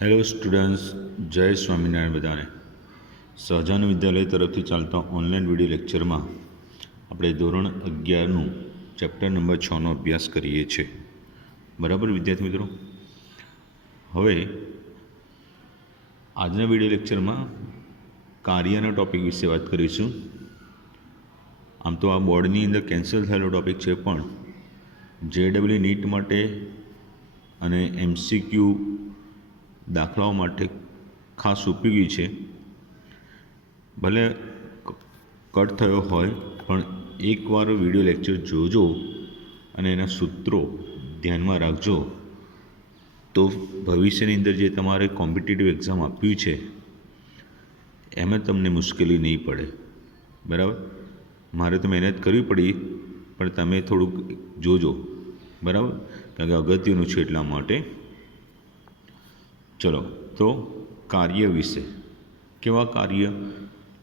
Hello students, જય સ્વામિનારાયણ બધાને. સહજાનંદ વિદ્યાલય તરફથી ચાલતા ઓનલાઈન વિડીયો લેક્ચરમાં આપણે ધોરણ 11નું ચેપ્ટર નંબર 6નો અભ્યાસ કરીએ છીએ. બરાબર વિદ્યાર્થી મિત્રો? હવે આજના વિડીયો લેક્ચરમાં કાર્યના ટૉપિક વિશે વાત કરીશું. આમ તો આ બોર્ડની અંદર કેન્સલ થયેલો ટૉપિક છે, પણ JEE નીટ માટે અને MCQ દાખલાઓ માટે ખાસ ઉપયોગી છે. ભલે કટ થયો હોય પણ એકવાર વિડીયો લેક્ચર જોજો અને એના સૂત્રો ધ્યાનમાં રાખજો, તો ભવિષ્યની અંદર જે તમારે કોમ્પિટિટિવ એક્ઝામ આપ્યું છે એમાં તમને મુશ્કેલી નહીં પડે. બરાબર? મારે તો મહેનત કરવી પડી, પણ તમે થોડુંક જોજો. બરાબર? કારણ કે અગત્યનું છે એટલા માટે. ચલો, તો કાર્ય વિશે. કેવા કાર્ય?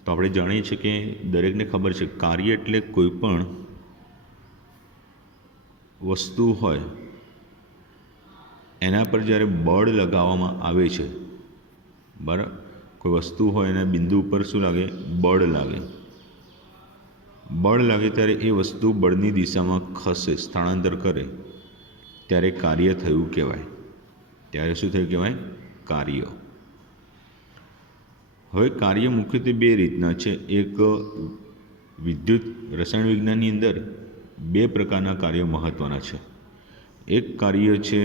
તો આપણે જાણીએ છીએ કે દરેકને ખબર છે, કાર્ય એટલે કોઈ પણ વસ્તુ હોય એના પર જ્યારે બળ લગાવવામાં આવે છે, બરાબર, કોઈ વસ્તુ હોય એના બિંદુ ઉપર શું લાગે? બળ લાગે. બળ લાગે ત્યારે એ વસ્તુ બળની દિશામાં ખસે, સ્થળાંતર કરે, ત્યારે કાર્ય થયું કહેવાય. ત્યારે શું થયું કહેવાય? કાર્ય. હવે કાર્ય મુખ્યત્વે બે રીતના છે. એક વિદ્યુત રસાયણ વિજ્ઞાનની અંદર બે પ્રકારના કાર્ય મહત્ત્વના છે. એક કાર્ય છે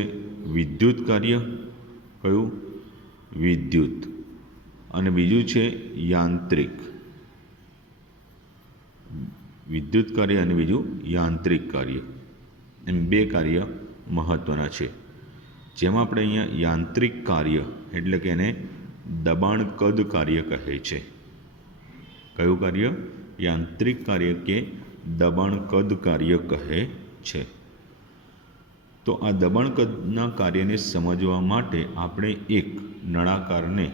વિદ્યુત કાર્ય. કયું? વિદ્યુત. અને બીજું છે યાંત્રિક. વિદ્યુત કાર્ય અને બીજું યાંત્રિક કાર્ય, એમ બે કાર્ય મહત્ત્વના છે. જેમાં આપણે અહીંયા યાંત્રિક કાર્ય એટલે કે એને દબાણ કદ કાર્ય કહે છે. કયું કાર્ય? યાંત્રિક કાર્ય કે દબાણ કદ કાર્ય કહે છે. તો આ દબાણ કદના કાર્યને સમજવા માટે આપણે એક નળાકારને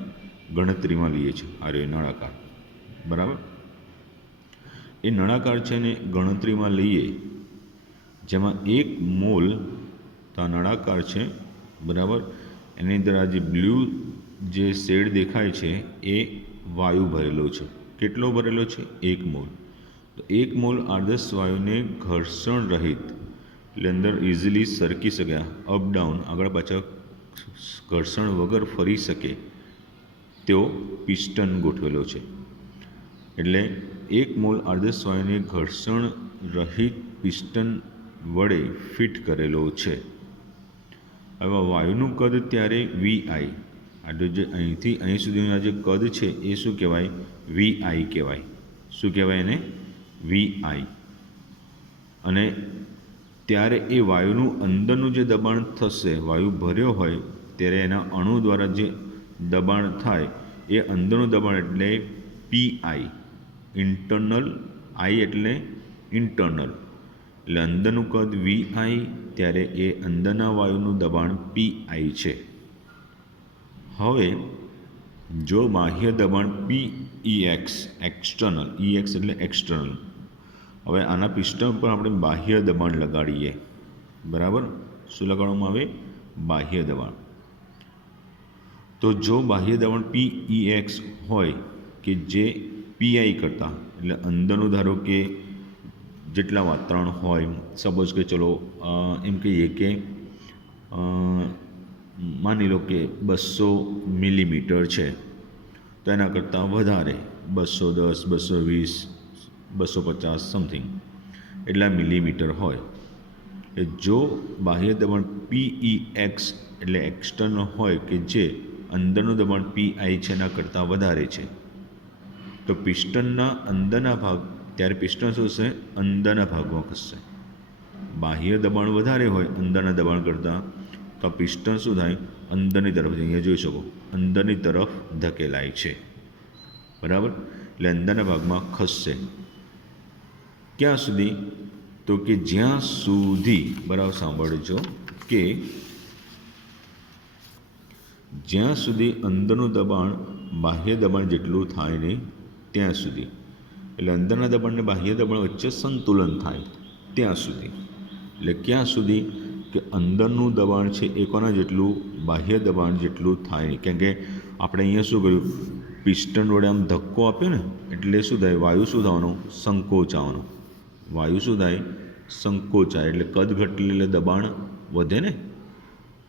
ગણતરીમાં લઈએ છીએ. આ રહ્યો નળાકાર. બરાબર? એ નળાકાર છે ને ગણતરીમાં લઈએ, જેમાં 1 મોલ તો આ નળાકાર છે. બરાબર? એની અંદર આ જે બ્લુ જે શેડ દેખાય છે એ વાયુ ભરેલો છે. કેટલો ભરેલો છે? 1 મોલ. તો 1 મોલ આદર્શ વાયુને ઘર્ષણ રહિત, એટલે અંદર ઇઝીલી સરકી શકે, અપ ડાઉન, આગળ પાછળ ઘર્ષણ વગર ફરી શકે તેવો પિસ્ટન ગોઠવેલો છે. એટલે 1 મોલ આદર્શ વાયુને ઘર્ષણ રહિત પિસ્ટન વડે ફિટ કરેલો છે. હવે વાયુનું કદ ત્યારે VI, આ જે અહીંથી અહીં સુધીનું આ જે કદ છે એ શું કહેવાય? VI કહેવાય. શું કહેવાય એને? VI. અને ત્યારે એ વાયુનું અંદરનું જે દબાણ થશે, વાયુ ભર્યો હોય ત્યારે એના અણુ દ્વારા જે દબાણ થાય એ અંદરનું દબાણ એટલે PI. ઇન્ટરનલ, I એટલે ઇન્ટરનલ, એટલે અંદરનું કદ VI, ત્યારે એ અંદરના વાયુનું દબાણ PI છે. હવે જો બાહ્ય દબાણ PEX, એક્સટર્નલ, EX એટલે એક્સટર્નલ. હવે આના પિસ્ટન પર આપણે બાહ્ય દબાણ લગાડીએ. બરાબર? શું લગાડવામાં આવે? બાહ્ય દબાણ. તો જો બાહ્ય દબાણ PEX હોય કે જે PI કરતાં, એટલે અંદરનું ધારો કે જેટલા વાતાવરણ હોય, સપોઝ કે ચલો એમ કહીએ કે માની લો કે 200 મિલીમીટર છે, તો એના કરતાં વધારે 210, 220, 250 સમથિંગ એટલા મિલીમીટર હોય. જો બાહ્ય દબાણ PEX એટલે એક્સટર્નલ હોય કે જે અંદરનું દબાણ PI છે એના કરતાં વધારે છે, તો પિસ્ટનના અંદરના ભાગ, ત્યારે પિસ્ટન શું થશે? અંદરના ભાગમાં ખસશે. બાહ્ય દબાણ વધારે હોય અંદરના દબાણ કરતાં, તો પિસ્ટન શું થાય? અંદરની તરફ, અહીંયા જોઈ શકો, અંદરની તરફ ધકેલાય છે. બરાબર? એટલે અંદરના ભાગમાં ખસશે. ક્યાં સુધી? તો કે જ્યાં સુધી, બરાબર સાંભળજો, કે જ્યાં સુધી અંદરનું દબાણ બાહ્ય દબાણ જેટલું થાય નહીં ત્યાં સુધી, એટલે અંદરના દબાણ અને બાહ્ય દબાણ વચ્ચે સંતુલન થાય ત્યાં સુધી. એટલે ક્યાં સુધી? કે અંદરનું દબાણ છે એ કોના જેટલું, બાહ્ય દબાણ જેટલું થાય નહીં. કેમ કે આપણે અહીંયા શું કર્યું, પિસ્ટન વડે આમ ધક્કો આપ્યો ને એટલે શું થાય, વાયુ શું થવાનો, સંકોચાવાનો. વાયુ શું થાય, સંકોચાય. એટલે કદ ઘટે એટલે દબાણ વધે ને,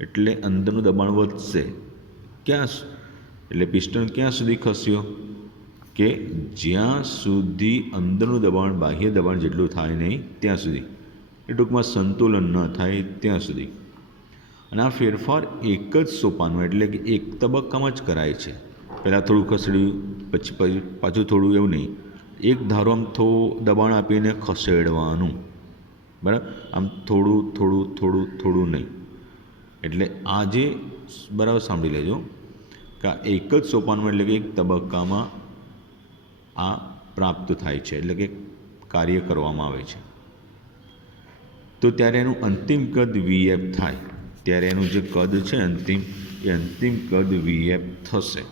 એટલે અંદરનું દબાણ વધશે. ક્યાં, એટલે પિસ્ટન ક્યાં સુધી ખસ્યો, કે જ્યાં સુધી અંદરનું દબાણ બાહ્ય દબાણ જેટલું થાય નહીં ત્યાં સુધી, એ ટૂંકમાં સંતુલન ન થાય ત્યાં સુધી. અને આ ફેરફાર એક જ સોપાનમાં એટલે કે એક તબક્કામાં જ કરાય છે. પહેલાં થોડું ખસેડ્યું પછી પાછું થોડું, એવું નહીં. એક ધારો આમ થોડું દબાણ આપીને ખસેડવાનું, બરાબર, આમ થોડું થોડું થોડું થોડું નહીં. એટલે આ જે, બરાબર સાંભળી લેજો કે આ એક જ સોપાનમાં એટલે કે એક તબક્કામાં આ પ્રાપ્ત થાય છે, એટલે કે કાર્ય કરવામાં આવે છે. તો ત્યારે એનું અંતિમ કદ Vf થાય. ત્યારે એનું જે કદ છે અંતિમ, એ અંતિમ કદ Vf થશે.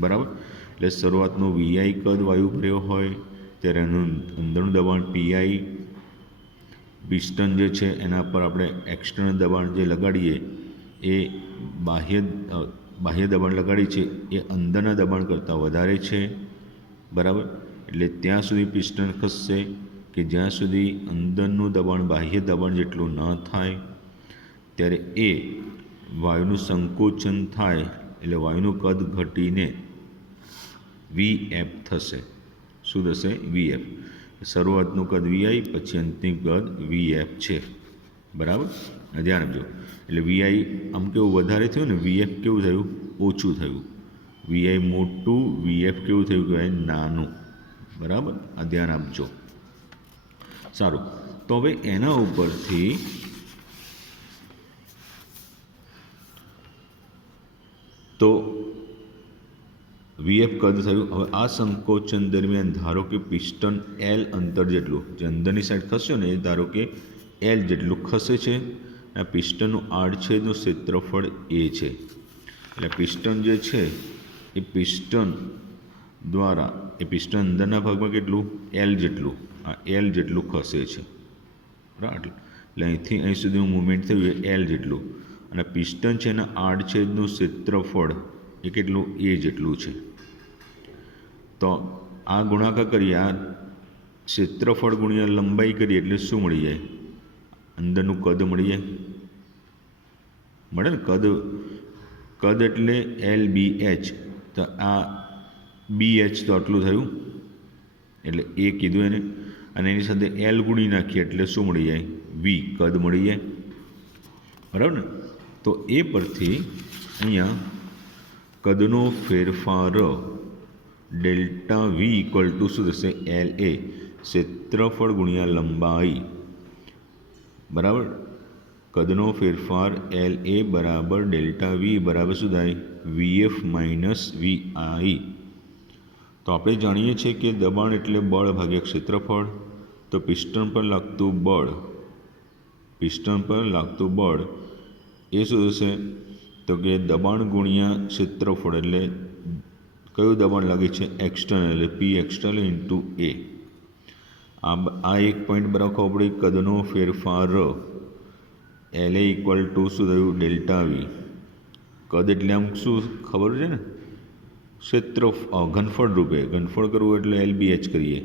બરાબર. એટલે શરૂઆતનું Vi કદ વાયુ ભર્યો હોય ત્યારે એનું અંદરનું દબાણ Pi, પિસ્ટન જે છે એના પર આપણે એક્સટર્નલ દબાણ જે લગાડીએ એ બાહ્ય દબાણ લગાડી છે એ અંદરના દબાણ કરતાં વધારે છે. બરાબર. એટલે ત્યાં સુધી પિસ્ટન ખસશે કે જ્યાં સુધી અંદરનું દબાણ બાહ્ય દબાણ જેટલું ન થાય. ત્યારે એ વાયુનું સંકોચન થાય એટલે વાયુનું કદ ઘટીને Vf થશે. શું થશે, Vf. શરૂઆતનું કદ Vi, પછી અંતિમ કદ Vf છે. બરાબર, ધ્યાન આપજો. એટલે Vi આમ કેવું વધારે થયું ને, Vf કેવું થયું, ઓછું થયું. Vi મોટું, Vf કેવું થયું, કહેવાય નાનું. બરાબર, આ ધ્યાન આપજો. સારું, તો હવે એના ઉપરથી તો Vf કદ થયું. હવે આ સંકોચન દરમિયાન ધારો કે પિસ્ટન L અંતર જેટલું, જે અંદરની સાઈડ ખસ્યો ને એ ધારો કે L જેટલું ખસે છે. આ પિસ્ટનનું આડછેદનું ક્ષેત્રફળ A છે. એટલે પિસ્ટન જે છે એ પિસ્ટન દ્વારા, એ પિસ્ટન અંદરના ભાગમાં કેટલું, L જેટલું, આ L જેટલું ખસે છે. બરાબર. એટલે અહીંથી અહીં સુધીનું મૂવમેન્ટ થયું એ L જેટલું, અને પિસ્ટન છે એના આડછેદનું ક્ષેત્રફળ એ કેટલું, A જેટલું છે. તો આ ગુણાકાર કરીએ, આ ક્ષેત્રફળ ગુણ્યા લંબાઈ કરીએ એટલે શું મળી જાય, અંદરનું કદ મળી જાય. મળે ને કદ એટલે LBH. તો આ BH તો આટલું થયું, એટલે A કીધું એને, અને એની સાથે L ગુણી નાખીએ એટલે શું મળી જાય, V કદ મળી જાય. બરાબર ને. તો એ પરથી અહીંયા કદનો ફેરફાર ડેલ્ટા V ઇક્વલ ટુ શું થશે, LA, ક્ષેત્રફળ ગુણ્યા લંબાઈ. બરાબર. કદનો ફેરફાર LA બરાબર ડેલ્ટા V બરાબર શું થાય, Vf માઇનસ Vi. તો આપણે જાણીએ છીએ કે દબાણ એટલે બળ ભાગ્યા ક્ષેત્રફળ. તો પિસ્ટન પર લાગતું બળ એ શું થશે, તો કે દબાણ ગુણ્યા ક્ષેત્રફળ. એટલે કયું દબાણ લાગે છે, એક્સટર્નલ, એટલે P એક્સટર્નલ ઇન્ટુ A. આ એક પોઈન્ટ બરાબર ખબર પડી. કદનો ફેરફાર LA ઇક્વલ ટુ શું થયું, ડેલ્ટા V. કદ એટલે આમ શું ખબર છે ને, ઘનફળ રૂપે, ઘનફળ કરવું એટલે LBH કરીએ.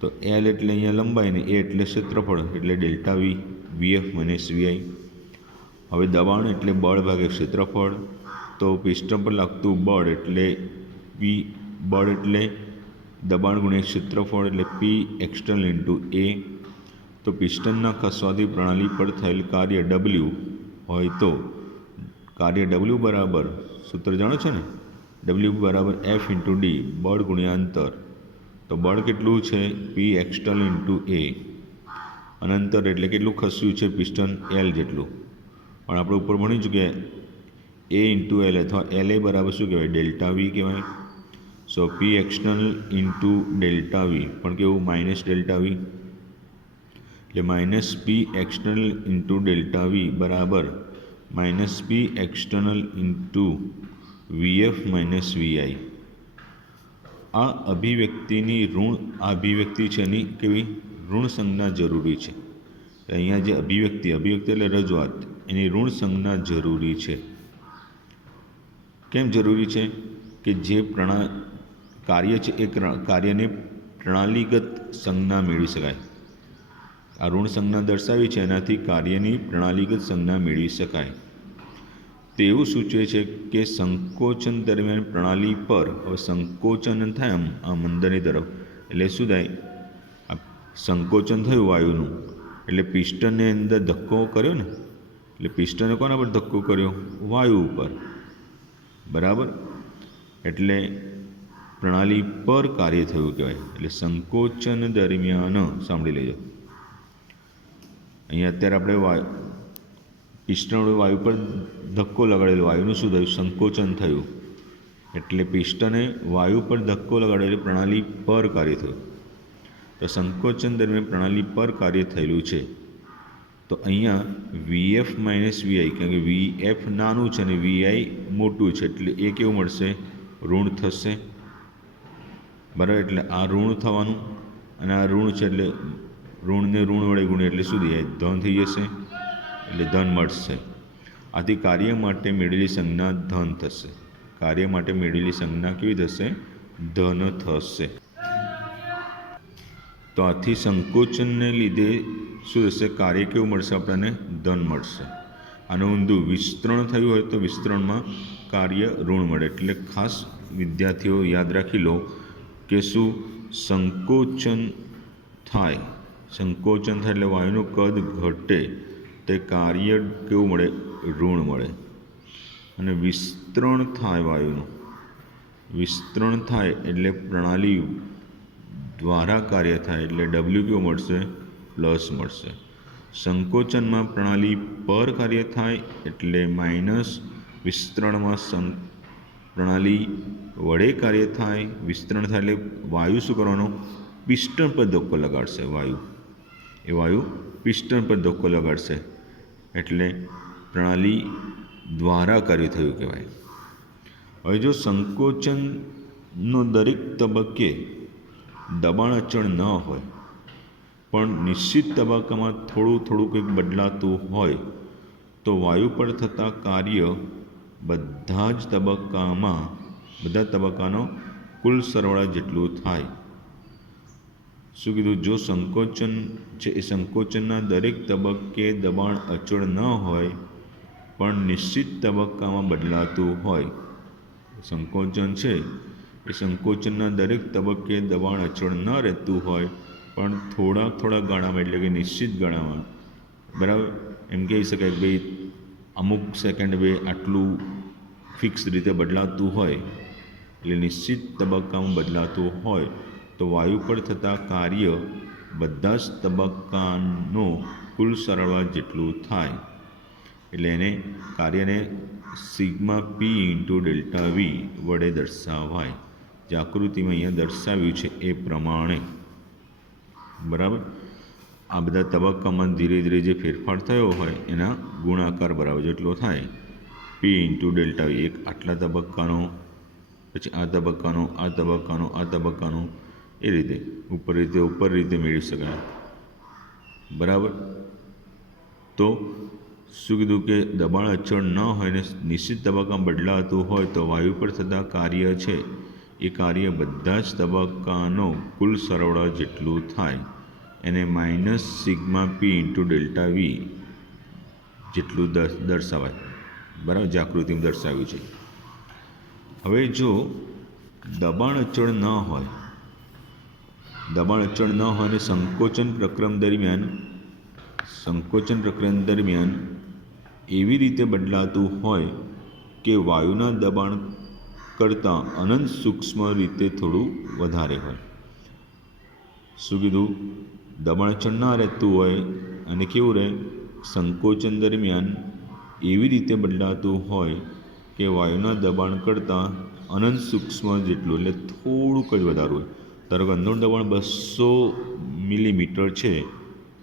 તો L એટલે અહીંયા લંબાઈ ને A એટલે ક્ષેત્રફળ, એટલે delta V, Vf minus Vi. હવે દબાણ એટલે બળ ભાગે ક્ષેત્રફળ. તો પિસ્ટન પર લાગતું બળ એટલે બળ એટલે દબાણ ગુણ્યા ક્ષેત્રફળ, એટલે P એક્સટર્નલ ઇન્ટુ A. તો પિસ્ટનના ખસવાથી પ્રણાલી પર થયેલ કાર્ય W હોય તો કાર્ય W બરાબર, સૂત્ર જાણો છો ને, W બરાબર F ઇન્ટુ D, બળ ગુણ્યા અંતર. તો બળ કેટલું છે, P એક્સટર્નલ ઇન્ટુ A, અને અંતર એટલે કેટલું ખસ્યું છે પિસ્ટન, L જેટલું. પણ આપણે ઉપર ભણીશું કે A ઇન્ટુ L અથવા LA બરાબર શું કહેવાય, ડેલ્ટા V કહેવાય. સો P external into delta V પણ કેવું, માઇનસ ડેલ્ટા V. એટલે minus P external into delta V બરાબર minus P external into Vf minus Vi. આ અભિવ્યક્તિની ઋણ, આ અભિવ્યક્તિ છે એની કેવી, ઋણ સંજ્ઞા જરૂરી છે. અહીંયા જે અભિવ્યક્તિ એટલે રજૂઆત, એની ઋણ સંજ્ઞા જરૂરી છે. કેમ જરૂરી છે? કે જે કાર્ય છે એ કાર્યને પ્રણાલીગત સંજ્ઞા મેળવી શકાય. આ ઋણ સંજ્ઞા દર્શાવી છે, એનાથી કાર્યની પ્રણાલીગત સંજ્ઞા મેળવી શકાય. તે એવું સૂચવે છે કે સંકોચન દરમિયાન પ્રણાલી પર, હવે સંકોચન થાય આમ અંદરની તરફ, એટલે શું થાય? આ સંકોચન થયું વાયુનું, એટલે પિસ્ટનને અંદર ધક્કો કર્યો ને, એટલે પિસ્ટને કોના પર ધક્કો કર્યો? વાયુ ઉપર, બરાબર. એટલે પ્રણાલી પર કાર્ય થયું કહેવાય. એટલે સંકોચન દરમિયાન, સાંભળી લેજો, અહીંયા અત્યારે આપણે પિસ્ટન વાયુ પર ધક્કો લગાડેલો, વાયુનું શું થયું? સંકોચન થયું. એટલે પિસ્ટને વાયુ પર ધક્કો લગાડેલો, પ્રણાલી પર કાર્ય થયું. તો સંકોચન દરમિયાન પ્રણાલી પર કાર્ય થયેલું છે. તો અહીંયા વીએફ માઇનસ વીઆઈ, કારણ કે વીએફ નાનું છે અને વીઆઈ મોટું છે, એટલે એ કેવું મળશે? ઋણ થશે, બરાબર. એટલે આ ઋણ થવાનું, અને આ ઋણ છે એટલે ઋણને ઋણ વડે ગુણ્યા એટલે શું થઈ જાય? ધન થઈ જશે, એટલે ધન મળશે. આથી કાર્ય માટે મેળવેલી સંજ્ઞા ધન થશે. કાર્ય માટે મેળવેલી સંજ્ઞા કેવી થશે? ધન થશે. તો આથી સંકોચનને લીધે શું થશે? કાર્ય કેવું મળશે આપણને? ધન મળશે. આનું ઊંધું વિસ્તરણ થયું હોય તો વિસ્તરણમાં કાર્ય ઋણ મળે. એટલે ખાસ વિદ્યાર્થીઓ યાદ રાખી લો કે શું સંકોચન થાય, સંકોચન થાય એટલે વાયુનું કદ ઘટે, તે કાર્ય કેવું મળે? ઋણ મળે. અને વિસ્તરણ થાય, વાયુનું વિસ્તરણ થાય એટલે પ્રણાલી દ્વારા કાર્ય થાય, એટલે ડબલ્યુ કેવું મળશે? પ્લસ મળશે. સંકોચનમાં પ્રણાલી પર કાર્ય થાય એટલે માઇનસ, વિસ્તરણમાં પ્રણાલી વડે કાર્ય થાય, વિસ્તરણ થાય એટલે વાયુ શું કરવાનો? પિસ્ટન પર ધક્કો લગાડશે. વાયુ પિસ્ટન પર ધક્કો લગાડશે, એટલે પ્રણાલી દ્વારા કાર્ય થયું કહેવાય. હવે જો સંકોચનનો દરેક તબક્કે દબાણ અચળ ન હોય, પણ નિશ્ચિત તબક્કામાં થોડું કંઈક બદલાતું હોય, તો વાયુ પર થતા કાર્ય બધા તબક્કાનો કુલ સરવાળા જેટલું થાય. શું કીધું? જો સંકોચન છે એ સંકોચનના દરેક તબક્કે દબાણ અચળ ન હોય, પણ નિશ્ચિત તબક્કામાં બદલાતું હોય. સંકોચન છે એ સંકોચનના દરેક તબક્કે દબાણ અચળ ન રહેતું હોય, પણ થોડા ગાળામાં, એટલે કે નિશ્ચિત ગાળામાં, બરાબર, એમ કહી શકાય કે ભાઈ અમુક સેકન્ડ આટલું ફિક્સ રીતે બદલાતું હોય, એટલે નિશ્ચિત તબક્કામાં બદલાતું હોય, તો વાયુ પર થતા કાર્ય બધા જ તબક્કાનો કુલ સરવાળા જેટલું થાય. એટલે એને કાર્યને sigma P into delta V વડે દર્શાવાય. જે આકૃતિમાં અહીંયા દર્શાવ્યું છે એ પ્રમાણે, બરાબર. આ બધા તબક્કામાં ધીરે ધીરે જે ફેરફાર થયો હોય એના ગુણાકાર બરાબર જેટલો થાય. પી ઇન્ટુ ડેલ્ટા વી, એક આટલા તબક્કાનો, પછી આ તબક્કાનો, આ તબક્કાનો, આ તબક્કાનો, એ રીતે ઉપર રીતે મેળવી શકાય, બરાબર. તો શું કીધું? કે દબાણ અચળ ન હોય ને નિશ્ચિત તબક્કામાં બદલાતું હોય, તો વાયુ પર થતા કાર્ય છે એ કાર્ય બધા જ તબક્કાનો કુલ સરવાળા જેટલું થાય. એને minus sigma P into delta V જેટલું દર્શાવાય, બરાબર, જે આકૃતિમાં દર્શાવ્યું છે. હવે જો દબાણ અચળ ન હોય અને સંકોચન પ્રક્રિયા દરમિયાન એવી રીતે બદલાતું હોય કે વાયુના દબાણ કરતાં અનંત સૂક્ષ્મ રીતે થોડું વધારે હોય. શું કીધું? દબાણ અચળ ના રહેતું હોય અને કેવું રહે? સંકોચન દરમિયાન એવી રીતે બદલાતું હોય કે વાયુના દબાણ કરતાં અનંત સૂક્ષ્મ જેટલું, એટલે થોડુંક જ વધારું હોય. ધારો કે અંદરનું દબાણ 200 મિલીમીટર છે,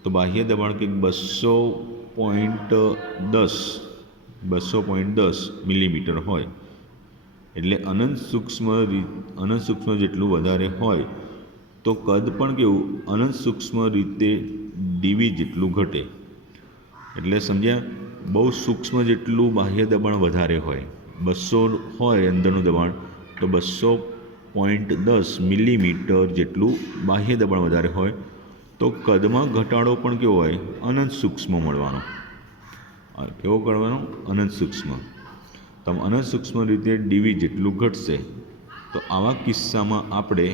તો બાહ્ય દબાણ કંઈક 200.10 મિલીમીટર હોય, એટલે અનંત સૂક્ષ્મ જેટલું વધારે હોય, તો કદ પણ કેવું? અનંત સૂક્ષ્મ રીતે ડીવી જેટલું ઘટે. એટલે સમજ્યા, બહુ સૂક્ષ્મ જેટલું બાહ્ય દબાણ વધારે હોય, 200 હોય અંદરનું દબાણ, તો 200.10 મિલીમીટર જેટલું બાહ્ય દબાણ વધારે હોય, તો કદમાં ઘટાડો પણ કેવો હોય? અનંત સૂક્ષ્મ મળવાનો. કેવો કરવાનો? અનંત સૂક્ષ્મ. તો અનંત સૂક્ષ્મ રીતે ડીવી જેટલું ઘટશે. તો આવા કિસ્સામાં આપણે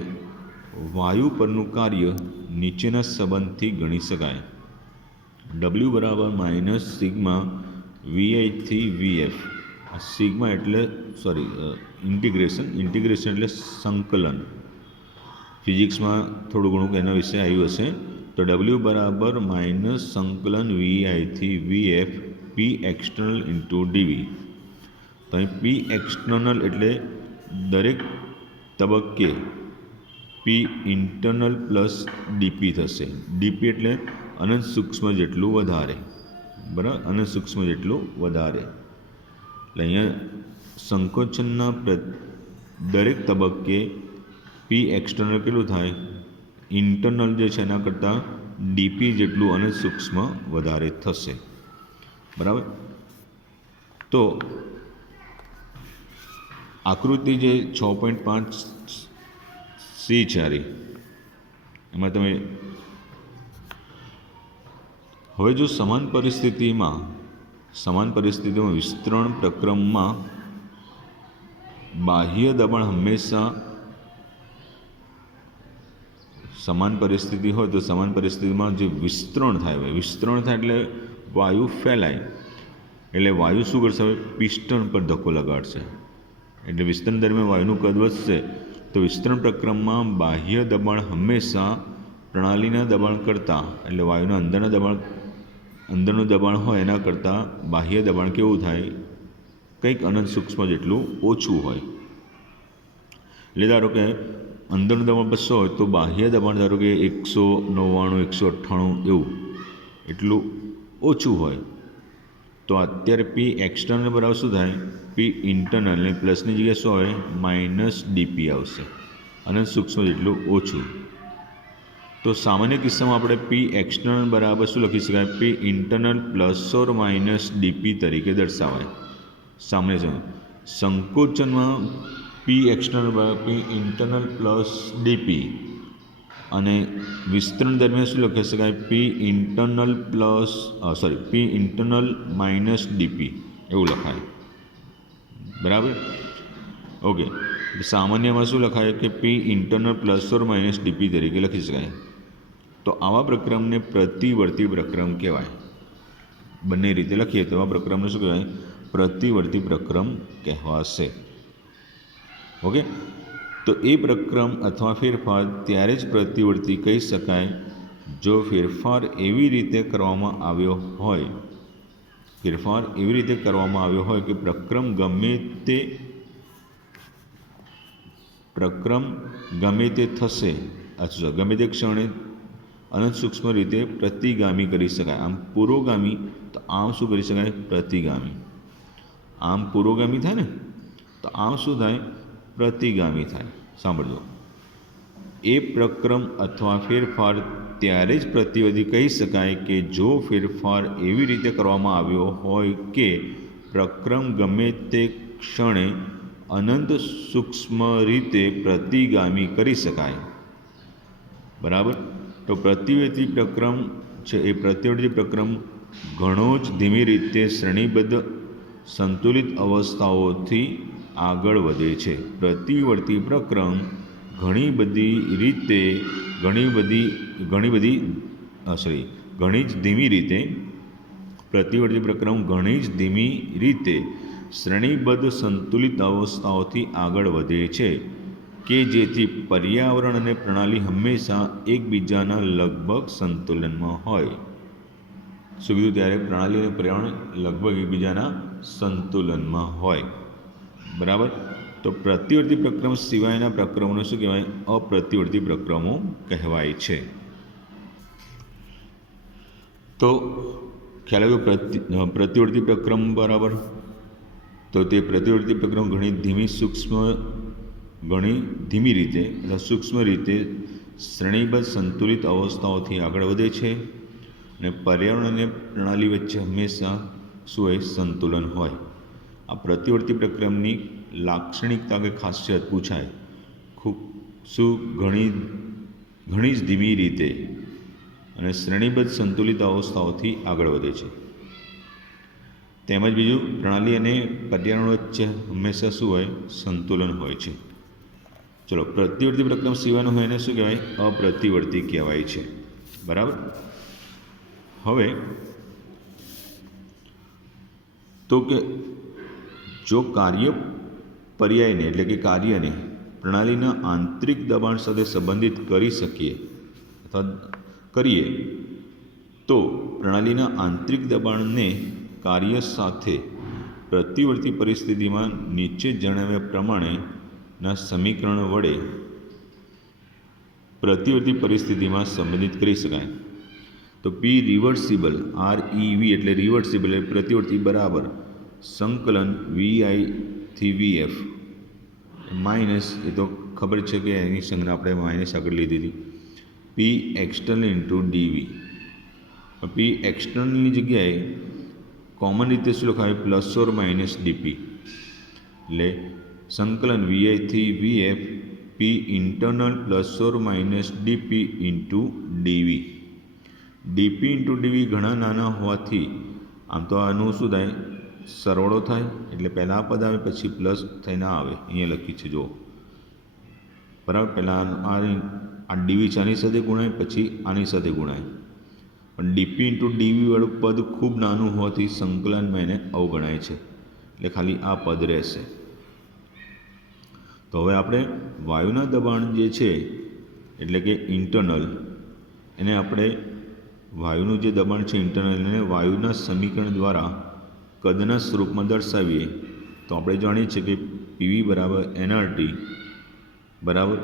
વાયુ પરનું કાર્ય નીચેના સંબંધથી ગણી શકાય. W બરાબર માઇનસ સિગ્મા વીઆઈ થી વીએફ. સિગ્મા એટલે ઇન્ટિગ્રેશન એટલે સંકલન. ફિઝિક્સમાં થોડું ઘણું એના વિશે આવ્યું હશે. તો W બરાબર માઇનસ સંકલન વીઆઈ થી વીએફ પી એક્સટર્નલ ઇન્ટુ ડીવી. તો અહીં પી એક્સટર્નલ એટલે દરેક તબક્કે પી ઇન્ટરનલ પ્લસ ડીપી થશે. ડીપી એટલે અનંત સૂક્ષ્મ જેટલું વધારે. બરાબર, અનંત સૂક્ષ્મ જેટલું વધારે. એટલે અહીંયા સંકોચનના દરેક તબક્કે પી એક્સટર્નલ કેટલું થાય? ઇન્ટરનલ જે છે એના કરતાં ડીપી જેટલું અનંત સૂક્ષ્મ વધારે થશે. બરાબર. તો આકૃતિ જે 6.5C છે એમાં તમે હવે જો સમાન પરિસ્થિતિમાં વિસ્તરણ પ્રક્રમમાં બાહ્ય દબાણ હંમેશા સમાન પરિસ્થિતિ હોય તો સમાન પરિસ્થિતિમાં જે વિસ્તરણ થાય એટલે વાયુ ફેલાય. એટલે વાયુ શું કરશે? હવે પિસ્ટન પર ધક્કો લગાડશે. એટલે વિસ્તરણ દરમિયાન વાયુનું કદ વધશે. તો વિસ્તરણ પ્રક્રમમાં બાહ્ય દબાણ હંમેશા પ્રણાલીના દબાણ કરતાં, એટલે વાયુના અંદરનું દબાણ હોય એના કરતાં બાહ્ય દબાણ કેવું થાય? કંઈક અનંત સૂક્ષ્મ જેટલું ઓછું હોય. એટલે ધારો કે અંદરનું દબાણ 200 હોય તો બાહ્ય દબાણ ધારો કે 199, 198 એવું એટલું ઓછું હોય. તો અત્યારે પી એક્સટર્નલ બરાબર શું થાય? પી ઇન્ટરનલ ને પ્લસની જગ્યાએ શું આવે? માઇનસ ડીપી આવશે. અનંત સૂક્ષ્મ જેટલું ઓછું. તો સામાન્ય કિસ્સામાં આપણે પી એક્સટર્નલ બરાબર શું લખી શકાય? P internal plus or minus DP તરીકે દર્શાવાય. સામાન્ય સંકોચનમાં પી એક્સટર્નલ બરાબર પી ઇન્ટરનલ પ્લસ ડીપી, અને વિસ્તરણ દરમિયાન શું લખી શકાય? પી ઇન્ટરનલ માઇનસ ડીપી એવું લખાય. બરાબર. ઓકે. સામાન્યમાં શું લખાય કે P internal plus or minus DP તરીકે લખી શકાય. તો આવા પ્રક્રમને પ્રતિવર્તી પ્રક્રમ કહેવાય. બંને રીતે લખીએ તો આવા પ્રક્રમને શું કહેવાય? પ્રતિવર્તી પ્રક્રમ કહેવાશે. ઓકે. તો એ પ્રક્રમ અથવા ફેરફાર ત્યારે જ પ્રતિવર્તી કહી શકાય જો ફેરફાર એવી રીતે કરવામાં આવ્યો હોય કે પ્રક્રમ ગમે તે થશે અથવા ગમે તે ક્ષણે અનંત સૂક્ષ્મ રીતે પ્રતિગામી કરી શકાય. આમ પુરોગામી, તો આમ શું કરી શકાય? પ્રતિગામી. આમ પુરોગામી થાય ને, તો આમ શું થાય? પ્રતિગામી થાય. સાંભળજો. એ પ્રક્રમ અથવા ફેરફાર ત્યારે જ પ્રતિવર્તી કહી શકાય કે જો ફેરફાર એવી રીતે કરવામાં આવ્યો હોય કે પ્રક્રમ ગમે તે ક્ષણે અનંત સૂક્ષ્મ રીતે પ્રતિગામી કરી શકાય. બરાબર. તો પ્રતિવર્તી પ્રક્રમ છે એ પ્રતિવર્તી પ્રક્રમ ઘણો જ ધીમી રીતે શ્રેણીબદ્ધ સંતુલિત અવસ્થાઓથી આગળ વધે છે. પ્રતિવર્તી પ્રક્રમ ઘણી જ ધીમી રીતે શ્રેણીબદ્ધ સંતુલિત અવસ્થાઓથી આગળ વધે છે કે જેથી પર્યાવરણ અને પ્રણાલી હંમેશા એકબીજાના લગભગ સંતુલનમાં હોય. શું કીધું? ત્યારે પ્રણાલી અને પર્યાવરણ લગભગ એકબીજાના સંતુલનમાં હોય. બરાબર. તો પ્રતિવર્તી પ્રક્રમ સિવાયના પ્રક્રમોને શું કહેવાય? અપ્રતિવર્તી પ્રક્રમો કહેવાય છે. તો ખ્યાલ આવ્યો પ્રતિવર્તી પ્રક્રમ બરાબર. તો તે પ્રતિવર્તી પ્રક્રમ ઘણી ધીમી રીતે અથવા સૂક્ષ્મ રીતે શ્રેણીબદ્ધ સંતુલિત અવસ્થાઓથી આગળ વધે છે. અને પર્યાવરણ અને પ્રણાલી વચ્ચે હંમેશા શું હોય? સંતુલન હોય. આ પ્રતિવર્તી પ્રક્રમની લાક્ષણિકતા કે ખાસિયત પૂછાય ખૂબ શું ઘણી જ ધીમી રીતે અને શ્રેણીબદ્ધ સંતુલિત અવસ્થાઓથી આગળ વધે છે. તેમજ બીજું, પ્રણાલી અને પર્યાવરણ વચ્ચે હંમેશા શું હોય? સંતુલન હોય છે. ચલો, પ્રતિવર્તી પ્રક્રમ સિવાયનું હોય એને શું કહેવાય? અપ્રતિવર્તી કહેવાય છે. બરાબર. હવે તો કે જો કાર્ય પર્યાયને એટલે કે કાર્યને પ્રણાલીના આંતરિક દબાણ સાથે સંબંધિત કરી શકીએ અથવા કરીએ તો પ્રણાલીના આંતરિક દબાણને કાર્ય સાથે પ્રતિવર્તી પરિસ્થિતિમાં નીચે જણાવ્યા પ્રમાણેના સમીકરણ વડે પ્રતિવર્તી પરિસ્થિતિમાં સંબંધિત કરી શકાય. તો પી રિવર્સિબલ REV એટલે રિવર્સિબલ એટલે પ્રતિવર્તી બરાબર સંકલન VI થી VF માઇનસ, એ તો ખબર છે કે એની સંજ્ઞા આપણે માઇનસ આગળ લીધી હતી, પી એક્સટર્નલ ઇન્ટુ DV. પી એક્સટર્નલની જગ્યાએ કોમન રીતે શું લખાય? પ્લસ ઓર માઇનસ DP એટલે સંકલન VI થી VF P internal plus or minus DP into DV. DP into DV ઘણા નાના હોવાથી આમ તો આનું શું થાય? સરવાળો થાય એટલે પહેલાં આ પદ આવે પછી પ્લસ થઈને આવે. અહીંયા લખ્યું છે જુઓ, બરાબર. પહેલાં આ DV આની સાથે ગુણાય પછી આની સાથે ગુણાય, પણ DP ઇન્ટુ DV વાળું પદ ખૂબ નાનું હોવાથી સંકલનમાં એને અવગણાય છે એટલે ખાલી આ પદ રહેશે. તો હવે આપણે વાયુના દબાણ જે છે એટલે કે ઇન્ટરનલ, એને આપણે વાયુનું જે દબાણ છે ઇન્ટરનલ એને વાયુના સમીકરણ દ્વારા કદના સ્વરૂપમાં દર્શાવીએ તો આપણે જાણીએ છીએ કે PV બરાબર nRT બરાબર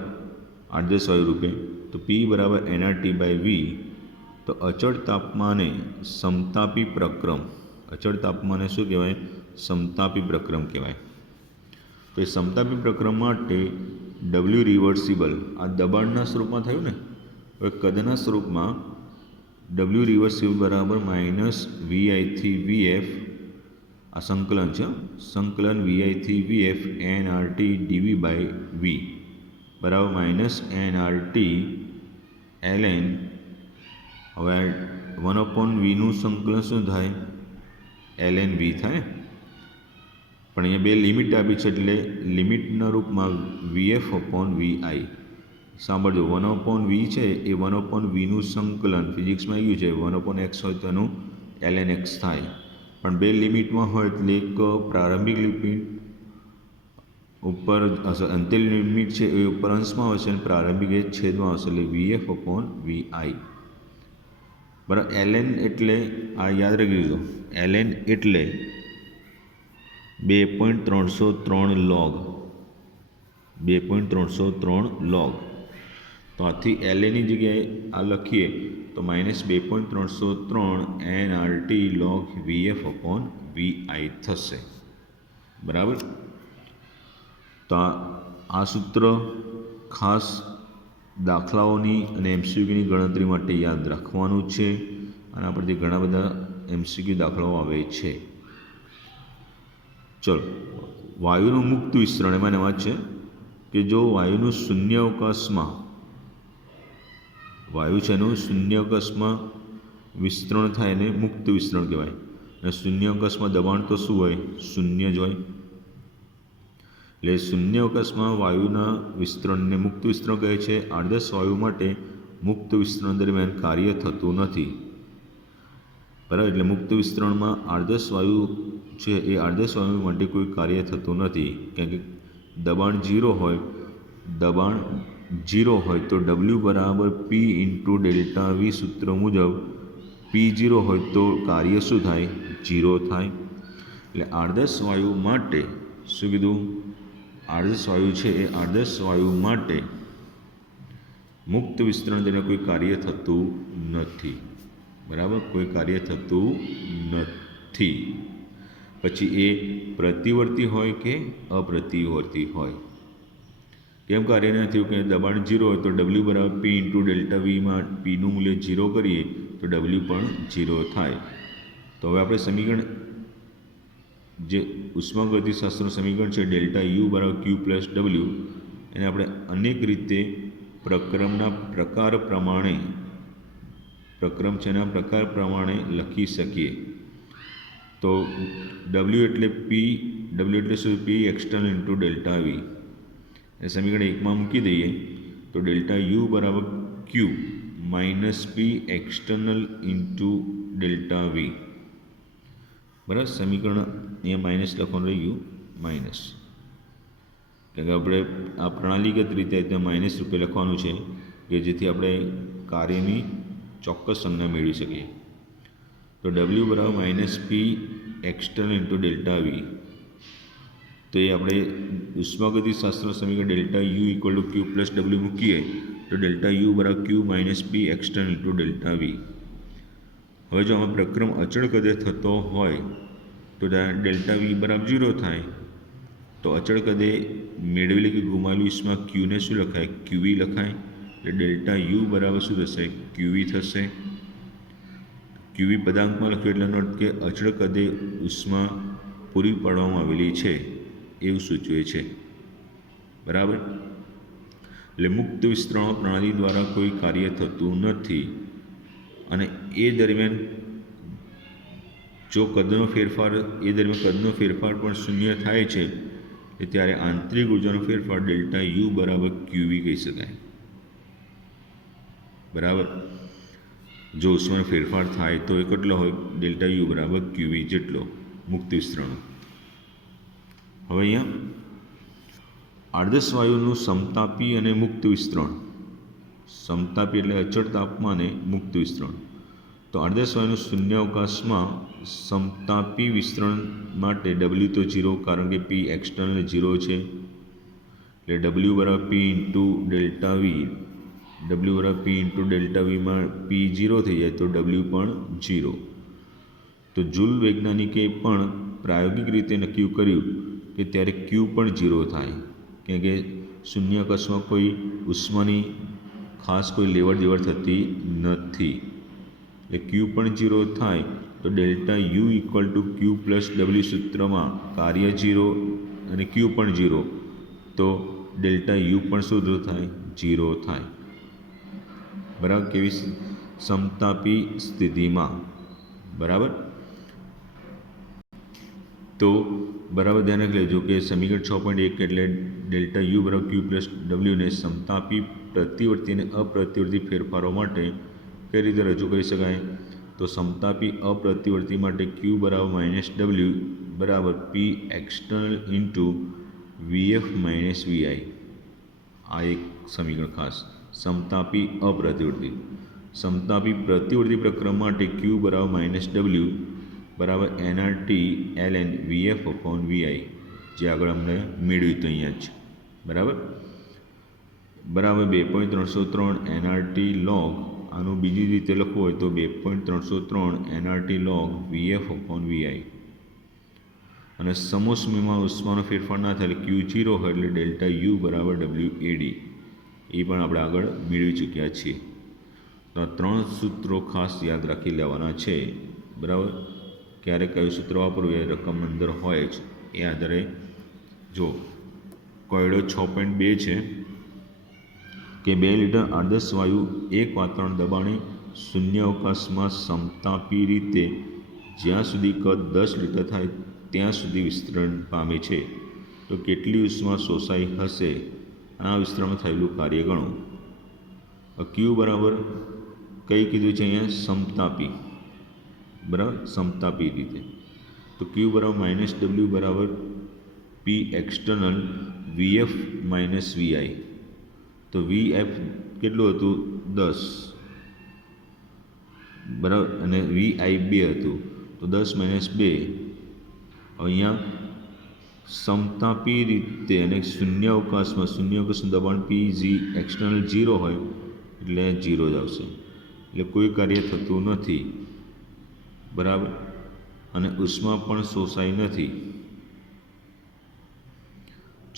આદર્શ વાયુ રૂપે, તો P બરાબર nRT બાય V. તો અચળ તાપમાને સમતાપી પ્રક્રમ, અચળ તાપમાને શું કહેવાય? સમતાપી પ્રક્રમ કહેવાય. તો એ સમતાપી પ્રક્રમ માટે W રિવર્સિબલ આ દબાણના સ્વરૂપમાં થયું ને, હવે કદના સ્વરૂપમાં W રિવર્સિબલ બરાબર માઇનસ VI થી VF, આ સંકલન છે, સંકલન VI થી VF nRT DV by V બરાબર માઇનસ nRT ln. હવે 1/Vનું સંકલન શું થાય? ln V થાય. પણ અહીંયા બે લિમિટ આપી છે એટલે લિમિટના રૂપમાં VF/VI. સાંભળજો, 1/V છે એ 1/Vનું સંકલન ફિઝિક્સમાં આવ્યું છે, 1/x હોય તો એનું ln x થાય. પણ બે લિમિટમાં હોય એટલે એક પ્રારંભિક લિમિટ ઉપર અંતિમ લિમિટ છે એ ઉપર અંશમાં આવશે અને પ્રારંભિક એ છેદમાં આવશે એટલે VF/VI. બરાબર. ln એટલે આ યાદ રાખી દીધો, ln એટલે 2.303 log, 2.303 log. તો આથી lnની જગ્યાએ આ લખીએ તો માઇનસ 2.303 nRT log VF/VI થશે. બરાબર. તો આ સૂત્ર ખાસ દાખલાઓની અને MCQની ગણતરી માટે યાદ રાખવાનું છે અને આ પરથી ઘણા બધા MCQ દાખલાઓ આવે છે. ચલો, વાયુનું મુક્ત વિસ્તરણ, એમાં વાત છે કે જો વાયુનું શૂન્ય અવકાશમાં વાયુ છે એનું શૂન્ય અવકાશમાં વિસ્તરણ થાય એને મુક્ત વિસ્તરણ કહેવાય. અને શૂન્ય અવકાશમાં દબાણ તો શું હોય? શૂન્ય જ હોય. એટલે શૂન્ય અવકાશમાં વાયુના વિસ્તરણને મુક્ત વિસ્તરણ કહે છે. આદર્શ વાયુ માટે મુક્ત વિસ્તરણ દરમિયાન કાર્ય થતું નથી. બરાબર. એટલે મુક્ત વિસ્તરણમાં આદર્શ વાયુ છે એ આદર્શ વાયુ માટે કોઈ કાર્ય થતું નથી, કારણ કે દબાણ 0 હોય. દબાણ 0 હોય તો W બરાબર P ઇન્ટુ ડેલ્ટા V સૂત્ર મુજબ P0 હોય તો કાર્ય શું થાય? 0 થાય. એટલે આદર્શ વાયુ માટે શું કીધું? આદર્શ વાયુ છે એ આદર્શ વાયુ માટે મુક્ત વિસ્તરણ તેને કોઈ કાર્ય થતું નથી. બરાબર, કોઈ કાર્ય થતું નથી. પછી એ પ્રતિવર્તી હોય કે અપ્રતિવર્તી હોય. કેમ કાર્ય ન થયું? કે દબાણ 0 હોય તો W બરાબર P ઇન્ટુ ડેલ્ટા Vમાં Pનું મૂલ્ય 0 કરીએ તો તો ડબલ્યુ પણ 0 થાય. તો હવે આપણે સમીકરણ જે ઉષ્માગતિશાસ્ત્રનું સમીકરણ છે ડેલ્ટા યુ બરાબર ક્યુ પ્લસ ડબલ્યુ, એને આપણે અનેક રીતે પ્રક્રમના પ્રકાર પ્રમાણે લખી શકીએ. તો ડબલ્યુ એટલે શું? P external into delta V. એ સમીકરણ 1માં મૂકી દઈએ તો ડેલ્ટા યુ બરાબર Q minus P external into delta V. બરાબર, સમીકરણ અહીંયા માઇનસ લખવાનું રહી ગયું, માઇનસ એટલે કે આપણે આ પ્રણાલીગત રીતે ત્યાં માઇનસ રૂપે લખવાનું છે કે જેથી આપણે કાર્યની ચોક્કસ સંજ્ઞા મેળવી શકીએ. તો ડબલ્યુ બરાબર minus P external into delta V. તો એ આપણે ઉષ્માગતિશાસ્ત્ર સમીકરણ delta U equal to Q plus W મૂકીએ તો ડેલ્ટા યુ બરાબર Q minus P external into delta V. હવે જો આમાં પ્રક્રમ અચળ કદે થતો હોય તો ડેલ્ટા વી બરાબર 0 થાય. તો અચળ કદે મેળવેલી કે ગુમાવેલી ઉષ્મા ક્યુને શું લખાય? ક્યુવી લખાય. એટલે ડેલ્ટા યુ બરાબર શું થશે? ક્યુવી થશે. ક્યુવી પદાંકમાં લખ્યું એટલે નોટ કે અચળ કદે ઉષ્મા પૂરી પાડવામાં આવેલી છે એવું સૂચવે છે. બરાબર, એટલે મુક્ત વિસ્તરણ પ્રણાલી દ્વારા કોઈ કાર્ય થતું નથી અને એ દરમિયાન જો કદનો ફેરફાર પણ શૂન્ય થાય છે ત્યારે આંતરિક ઉર્જાનો ફેરફાર ડેલ્ટા યુ બરાબર ક્યુવી કહી શકાય. બરાબર, જો ઉષ્માનો ફેરફાર થાય તો એ કેટલો હોય? ડેલ્ટા યુ બરાબર ક્યુવી જેટલો મુક્ત વિસ્તરણ. હવે અહીંયા આદર્શ વાયુનું સમતાપી અને મુક્ત વિસ્તરણ. સમતાપી એટલે અચળ તાપમાને મુક્ત વિસ્તરણ. તો આદર્શ વાયુનું શૂન્યાવકાશમાં સમતાપી વિસ્તરણ માટે ડબલ્યુ તો 0, કારણ કે પી એક્સટર્નલ 0 છે. એટલે ડબલ્યુ બરાબર P into delta V. W બરાબર પી ઇન્ટુ ડેલ્ટા વીમાં પી 0 થઈ જાય તો ડબલ્યુ પણ 0. તો જૂલ વૈજ્ઞાનિકે પણ પ્રાયોગિક રીતે નક્કી કર્યું કે ત્યારે ક્યુ પણ 0 થાય, કેમ કે શૂન્યાવકાશમાં કોઈ ઉષ્માની ખાસ કોઈ લેવડ દેવડ થતી નથી. એટલે ક્યુ પણ 0 થાય તો delta U equal to Q plus W સૂત્રમાં કાર્ય 0 અને ક્યુ પણ 0, તો ડેલ્ટા યુ પણ શું થાય? 0 થાય. બરાબર, કેવી સમતાપી સ્થિતિમાં. બરાબર, તો બરાબર ધ્યાન રાખી લેજો કે સમીકરણ 6.1 એટલે ડેલ્ટા યુ બરાબર ક્યુ પ્લસ ડબલ્યુને સમતાપી પ્રતિવર્તી અને અપ્રતિવર્તી ફેરફારો માટે કઈ રીતે રજૂ કરી શકાય? તો સમતાપી અપ્રતિવર્તી માટે ક્યુ બરાબર માઇનસ ડબલ્યુ બરાબર પી external into VF minus Vi. આ એક સમીકરણ ખાસ. સમતાપી અપ્રતિવર્તી. સમતાપી પ્રતિવર્તી પ્રક્રમ માટે ક્યુ બરાબર માઇનસ ડબલ્યુ બરાબર NRT LN VF upon VI, જે આગળ અમને મેળવ્યું તો અહીંયા જ. બરાબર, 2.303 એનઆરટી લોગ. આનું બીજી રીતે લખવું હોય તો 2.303 NRT log VF upon Vi. અને સમોષ્મીમાં ઉષ્માનો ફેરફાર ના થાય એટલે ક્યુ 0 હોય એટલે ડેલ્ટા યુ બરાબર ડબલ્યુ એડી. એ પણ આપણે આગળ મેળવી ચૂક્યા છીએ. તો આ 3 સૂત્રો ખાસ યાદ રાખી લેવાના છે. બરાબર, ક્યારે કયું સૂત્ર વાપરવું એ રકમ અંદર હોય જ. એ આધારે જો કોયડો 6.2 છે કે 2 લીટર આદર્શ વાયુ એક વાતાવરણ દબાણે શૂન્યાવકાશમાં સમતાપી રીતે જ્યાં સુધી કદ 10 લીટર થાય ત્યાં સુધી વિસ્તરણ પામે છે તો કેટલી ઉષ્મા શોષાઈ હશે? આ વિસ્તરણમાં થયેલું કાર્ય ગણો. ક્યુ બરાબર કઈ કીધું છે અહીંયા? સમતાપી. બરાબર, સમતાપી રીતે. તો ક્યુ બરાબર માઇનસ ડબલ્યુ બરાબર પી એક્સટર્નલ વીએફ માઇનસ વીઆઈ. તો વીએફ કેટલું હતું? 10. બરાબર, અને વીઆઈ 2 હતું તો 10 માઇનસ 2. અહીંયા સમતાપી રીતે અને શૂન્યાવકાશનું દબાણ પી એક્સટર્નલ 0 હોય એટલે 0 જ આવશે. એટલે કોઈ કાર્ય થતું નથી. બરાબર, અને ઉષ્મા પણ શોષાઈ નથી.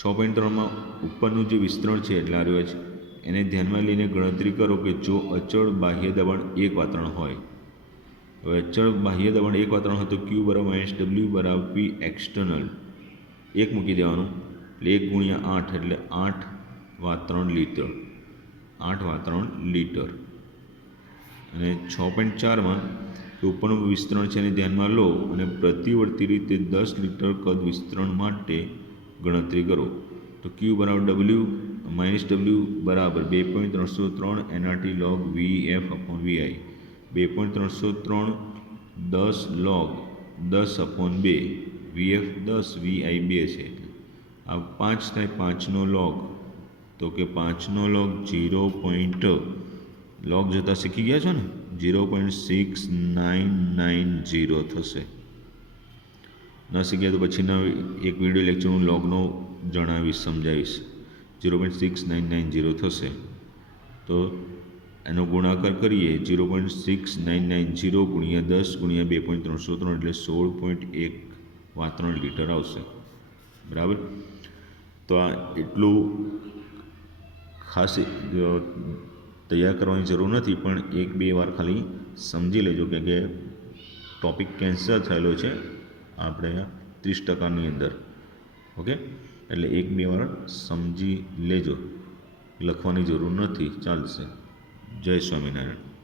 6.3માં ઉપરનું જે વિસ્તરણ છે એટલે આ રહ્યું છે, એને ધ્યાનમાં લઈને ગણતરી કરો કે જો અચળ બાહ્ય દબાણ એક વાતાવરણ હોય હવે અચળ બાહ્ય દબાણ એક વાતાવરણ હતું ક્યુ બરાબર માઇનસ ડબલ્યુ બરાબર પી એક્સટર્નલ એક મૂકી દેવાનું એટલે 1 ગુણ્યા 8 એટલે 8 વાતાવરણ લીટર 8 વાતાવરણ લીટર અને 6.4માં ઉપરનું વિસ્તરણ છે એને ધ્યાનમાં લો અને પ્રતિવર્તી રીતે 10 લીટર કદ વિસ્તરણ માટે ગણતરી કરો તો ક્યુ બરાબર ડબલ્યુ માઇનસ ડબલ્યુ બરાબર 2.303 NRT log VF upon Vi 2.303 10 log 10 upon 2 VF 10 Vi 2 છે આ 5 થાય 5નો લોગ તો કે 5નો લોગ 0. લોગ જતાં શીખી ગયા છો ને 0.6990 થશે ન શીખ્યા તો પછીના એક વિડીયો લેક્ચર હું લોગનો જણાવીશ સમજાવીશ 0.6990 થશે તો એનો ગુણાકાર કરીએ 0.6990 ગુણ્યા 10 ગુણ્યા 2.303 એટલે 16.1 વાતાવરણ લીટર આવશે બરાબર તો આ એટલું ખાસ તૈયાર કરવાની જરૂર નથી પણ 1-2 વાર ખાલી સમજી લેજો કે ટોપિક કેન્સલ થયેલો છે આપણે 30%ની અંદર ઓકે એટલે 1-2 વાર સમજી લેજો લખવાની જરૂર નથી ચાલશે જય સ્વામિનારાયણ